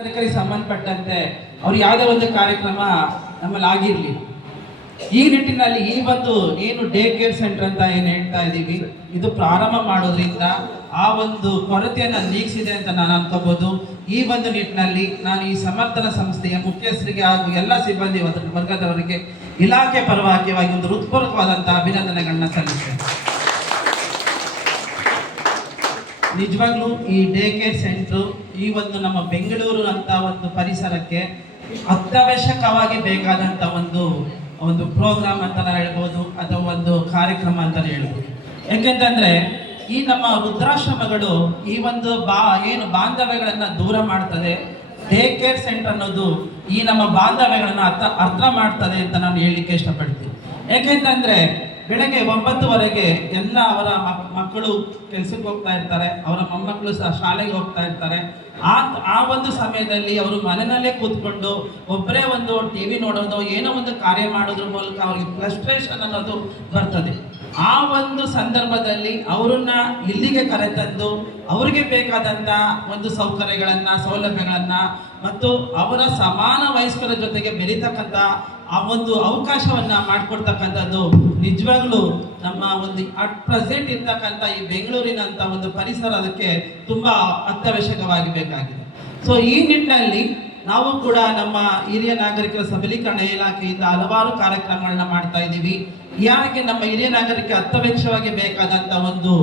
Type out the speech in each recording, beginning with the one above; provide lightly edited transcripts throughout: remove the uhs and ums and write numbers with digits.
ನಾಗರಿಕರಿಗೆ ಸಂಬಂಧಪಟ್ಟಂತೆ ಅವ್ರು ಯಾವುದೇ ಒಂದು ಕಾರ್ಯಕ್ರಮ ನಮ್ಮಲ್ಲಿ ಆಗಿರ್ಲಿ, ಈ ನಿಟ್ಟಿನಲ್ಲಿ ಈ ಒಂದು ಏನು ಡೇ ಕೇರ್ ಸೆಂಟರ್ ಅಂತ ಏನು ಹೇಳ್ತಾ ಇದ್ದೀವಿ, ಇದು ಪ್ರಾರಂಭ ಮಾಡೋದ್ರಿಂದ ಆ ಒಂದು ಕೊರತೆಯನ್ನು ನೀಗಿಸಿದೆ ಅಂತ ನಾನು ಅನ್ಕೋಬಹುದು. ಈ ಒಂದು ನಿಟ್ಟಿನಲ್ಲಿ ನಾನು ಈ ಸಮರ್ಥನ ಸಂಸ್ಥೆಯ ಮುಖ್ಯಸ್ಥರಿಗೆ ಹಾಗೂ ಎಲ್ಲ ಸಿಬ್ಬಂದಿ ವರ್ಗದವರಿಗೆ ಇಲಾಖೆ ಪರವಾಗಿ ಒಂದು ಹೃತ್ಪೂರ್ವಕವಾದಂತಹ ಅಭಿನಂದನೆಗಳನ್ನ ಸಲ್ಲಿಸ್ತೇನೆ. ನಿಜವಾಗ್ಲೂ ಈ ಡೇ ಕೇರ್ ಸೆಂಟ್ರು ಈ ಒಂದು ನಮ್ಮ ಬೆಂಗಳೂರು ಅಂತ ಒಂದು ಪರಿಸರಕ್ಕೆ ಅತ್ಯವಶ್ಯಕವಾಗಿ ಬೇಕಾದಂಥ ಒಂದು ಪ್ರೋಗ್ರಾಮ್ ಅಂತಾನೆ ಹೇಳ್ಬೋದು, ಅಥವಾ ಒಂದು ಕಾರ್ಯಕ್ರಮ ಅಂತಾನೆ ಹೇಳ್ಬೋದು. ಯಾಕೆಂತಂದ್ರೆ ಈ ನಮ್ಮ ವೃದ್ಧಾಶ್ರಮಗಳು ಈ ಒಂದು ಏನು ಬಾಂಧವ್ಯಗಳನ್ನ ದೂರ ಮಾಡ್ತದೆ, ಡೇ ಕೇರ್ ಸೆಂಟರ್ ಅನ್ನೋದು ಈ ನಮ್ಮ ಬಾಂಧವ್ಯಗಳನ್ನ ಅರ್ಥ ಮಾಡ್ತದೆ ಅಂತ ನಾನು ಹೇಳಲಿಕ್ಕೆ ಇಷ್ಟಪಡ್ತೀನಿ. ಯಾಕೆಂತಂದ್ರೆ ಬೆಳಗ್ಗೆ 9:00ವರೆಗೆ ಎಲ್ಲ ಅವರ ಮಕ್ಕಳು ಕೆಲಸಕ್ಕೆ ಹೋಗ್ತಾ ಇರ್ತಾರೆ, ಅವರ ಮೊಮ್ಮಕ್ಕಳು ಸಹ ಶಾಲೆಗೆ ಹೋಗ್ತಾ ಇರ್ತಾರೆ. ಆ ಒಂದು ಸಮಯದಲ್ಲಿ ಅವರು ಮನೆಯಲ್ಲೇ ಕೂತ್ಕೊಂಡು ಒಬ್ಬರೇ ಒಂದು ಟಿವಿ ನೋಡೋದು, ಏನೋ ಒಂದು ಕಾರ್ಯ ಮಾಡೋದ್ರ ಮೂಲಕ ಅವ್ರಿಗೆ ಫ್ರಸ್ಟ್ರೇಷನ್ ಅನ್ನೋದು ಬರ್ತದೆ. ಆ ಒಂದು ಸಂದರ್ಭದಲ್ಲಿ ಅವರನ್ನ ಇಲ್ಲಿಗೆ ಕರೆತಂದು ಅವರಿಗೆ ಬೇಕಾದಂಥ ಒಂದು ಸೌಲಭ್ಯಗಳನ್ನ ಮತ್ತು ಅವರ ಸಮಾನ ವಯಸ್ಕರ ಜೊತೆಗೆ ಬೆರೀತಕ್ಕಂಥ ಆ ಒಂದು ಅವಕಾಶವನ್ನ ಮಾಡಿಕೊಡ್ತಕ್ಕಂಥದ್ದು ನಿಜವಾಗ್ಲೂ ನಮ್ಮ ಒಂದು ಅಟ್ ಪ್ರೆಸೆಂಟ್ ಇರ್ತಕ್ಕಂಥ ಈ ಬೆಂಗಳೂರಿನಂತ ಒಂದು ಪರಿಸರ ಅದಕ್ಕೆ ತುಂಬಾ ಅತ್ಯವಶ್ಯಕವಾಗಿ ಬೇಕಾಗಿದೆ. ಸೊ ಈ ನಿಟ್ಟಿನಲ್ಲಿ ನಾವು ಕೂಡ ನಮ್ಮ ಹಿರಿಯ ನಾಗರಿಕರ ಸಬಲೀಕರಣ ಇಲಾಖೆಯಿಂದ ಹಲವಾರು ಕಾರ್ಯಕ್ರಮಗಳನ್ನ ಮಾಡ್ತಾ ಇದ್ದೀವಿ. ಯಾರಿಗೆ ನಮ್ಮ ಹಿರಿಯ ನಾಗರಿಕ ಅತ್ಯವಶ್ಯವಾಗಿ ಬೇಕಾದಂಥ ಒಂದು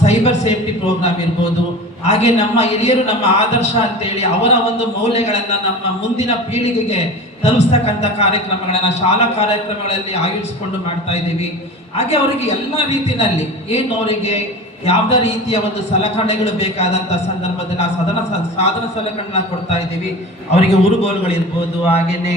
ಸೈಬರ್ ಸೇಫ್ಟಿ ಪ್ರೋಗ್ರಾಮ್ ಇರ್ಬೋದು, ಹಾಗೆ ನಮ್ಮ ಹಿರಿಯರು ನಮ್ಮ ಆದರ್ಶ ಅಂತೇಳಿ ಅವರ ಒಂದು ಮೌಲ್ಯಗಳನ್ನ ನಮ್ಮ ಮುಂದಿನ ಪೀಳಿಗೆಗೆ ತಲುಪಿಸ್ತಕ್ಕಂಥ ಕಾರ್ಯಕ್ರಮಗಳನ್ನ ಶಾಲಾ ಕಾರ್ಯಕ್ರಮಗಳಲ್ಲಿ ಆಯೋಜಿಸಿಕೊಂಡು ಮಾಡ್ತಾ ಇದ್ದೀವಿ. ಹಾಗೆ ಅವರಿಗೆ ಎಲ್ಲ ರೀತಿಯಲ್ಲಿ ಏನು ಅವರಿಗೆ ಯಾವುದೇ ರೀತಿಯ ಒಂದು ಸಲಕರಣೆಗಳು ಬೇಕಾದಂಥ ಸಂದರ್ಭದಲ್ಲಿ ಆ ಸಾಧನ ಸಲಕರಣೆಗಳನ್ನ ಕೊಡ್ತಾ ಇದ್ದೀವಿ. ಅವರಿಗೆ ಉರುಗೋಲುಗಳಿರ್ಬೋದು, ಹಾಗೇನೆ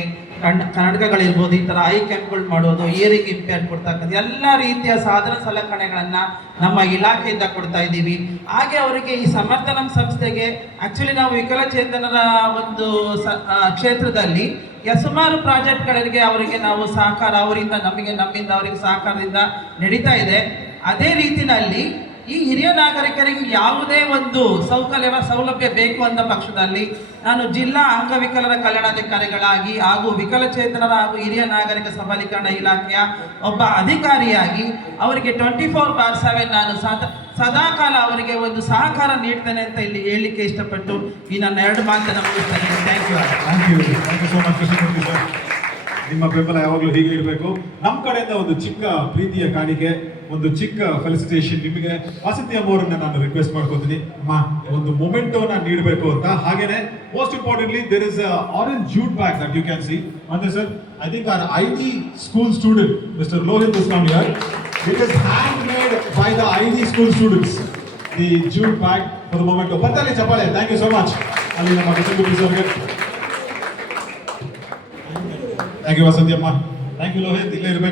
ಕನ್ನಡಕಗಳಿರ್ಬೋದು, ಈ ಥರ ಐ ಕ್ಯಾಂಪ್ಗಳು ಮಾಡೋದು, ಇಯರಿಂಗ್ ಇಂಪ್ಯಾಂಟ್ ಕೊಡ್ತಕ್ಕಂಥ ಎಲ್ಲ ರೀತಿಯ ಸಾಧನ ಸಲಕರಣೆಗಳನ್ನ ನಮ್ಮ ಇಲಾಖೆಯಿಂದ ಕೊಡ್ತಾ ಇದ್ದೀವಿ. ಹಾಗೆ ಅವರಿಗೆ ಈ ಸಮರ್ಥನಂ ಸಂಸ್ಥೆಗೆ ಆಕ್ಚುಲಿ ನಾವು ವಿಕಲಚೇತನರ ಒಂದು ಕ್ಷೇತ್ರದಲ್ಲಿ ಸುಮಾರು ಪ್ರಾಜೆಕ್ಟ್ಗಳಿಗೆ ಅವರಿಗೆ ನಾವು ಸಹಕಾರ ನಮ್ಮಿಂದ ಅವರಿಗೆ ಸಹಕಾರದಿಂದ ನಡೀತಾ ಇದೆ. ಅದೇ ರೀತಿಯಲ್ಲಿ ಈ ಹಿರಿಯ ನಾಗರಿಕರಿಗೆ ಯಾವುದೇ ಒಂದು ಸೌಲಭ್ಯ ಬೇಕು ಅಂದ ಪಕ್ಷದಲ್ಲಿ ನಾನು ಜಿಲ್ಲಾ ಅಂಗವಿಕಲರ ಕಲ್ಯಾಣಾಧಿಕಾರಿಗಳಾಗಿ ಹಾಗೂ ವಿಕಲಚೇತನರ ಹಾಗೂ ಹಿರಿಯ ನಾಗರಿಕ ಸಬಲೀಕರಣ ಇಲಾಖೆಯ ಒಬ್ಬ ಅಧಿಕಾರಿಯಾಗಿ ಅವರಿಗೆ 24/7 ನಾನು ಸದಾಕಾಲ ಅವರಿಗೆ ಒಂದು ಸಹಕಾರ ನೀಡ್ತೇನೆ ಅಂತ ಇಲ್ಲಿ ಹೇಳಲಿಕ್ಕೆ ಇಷ್ಟಪಟ್ಟು ಈ ನನ್ನ 2 ಮಾತನ್ನು ಮುಗಿಸ್ತೇನೆ. Thank you so much Krishnamurthy sir. ನಿಮ್ಮ ಬೆಂಬಲ ಯಾವಾಗಲೂ ಹೀಗೆ ಇರಬೇಕು. ನಮ್ಮ ಕಡೆಯಿಂದ ಒಂದು ಚಿಕ್ಕ ಪ್ರೀತಿಯ ಕಾಣಿಕೆ, ಒಂದು ಚಿಕ್ಕ ಫೆಲಿಸಿಟೇಷನ್ ನಿಮಗೆ. ವಾಸಂತಿ ಅಮ್ಮವರನ್ನ ನಾನು ರಿಕ್ವೆಸ್ಟ್ ಮಾಡ್ಕೋತೀನಿ, ಅಮ್ಮ ಒಂದು ಮೊಮೆಂಟೋನ ನೀಡಬೇಕು ಅಂತ. ಹಾಗೇನೆ most importantly there is orange jute bag that you can see. ಅಂದ್ರೆ sir, I think our IT school student Mr. Lohit is from here. It is handmade by the IT school students. The jute bag for the momento. Patali chapale. Thank you so much. ಅಲ್ಲಿ ನಮ್ಮ ಕೃಷ್ಣಮೂರ್ತಿ ಸರ್ಗೆ thank you Vasanthi Amma. Thank you Lohith. ಇಲ್ಲೇ ಇರಬೇಕು.